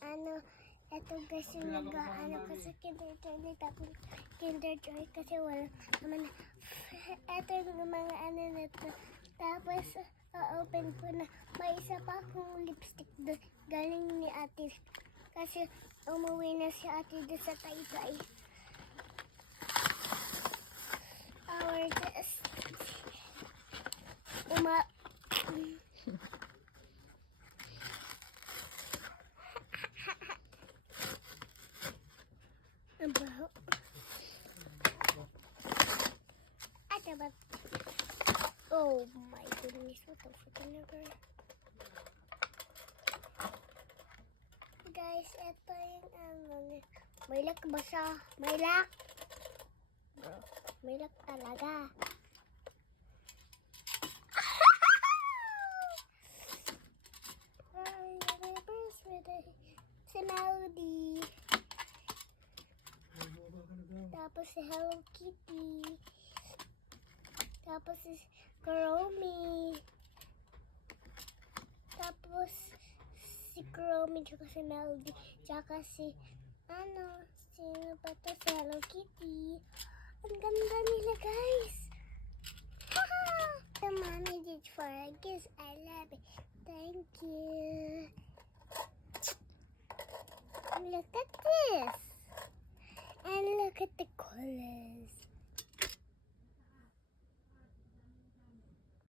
Ito guys yung nag-ano ko sa Kinder Joy. Tapos Kinder Joy kasi wala naman. Ito yung mga ano nito. Tapos open ko na. May isa pa akong lipstick doon. Galing ni ate. Kasi umuwi na si ate doon sa Taytay. Our test. Ang baho. But oh my goodness, what the freaking ever. Guys, ito yung ano. May lock ba siya? May lock? Bro, may lock talaga. Happy birthday si Melody. Tapos si Hello Kitty. Tapos si Kuromi. Tapos si Kuromi tsaka si Melody. Tsaka si sino ba to? Si Hello Kitty. Ang ganda nila guys. The mommy did for a kiss. I love it. Thank you. Look at this. And look at the colors.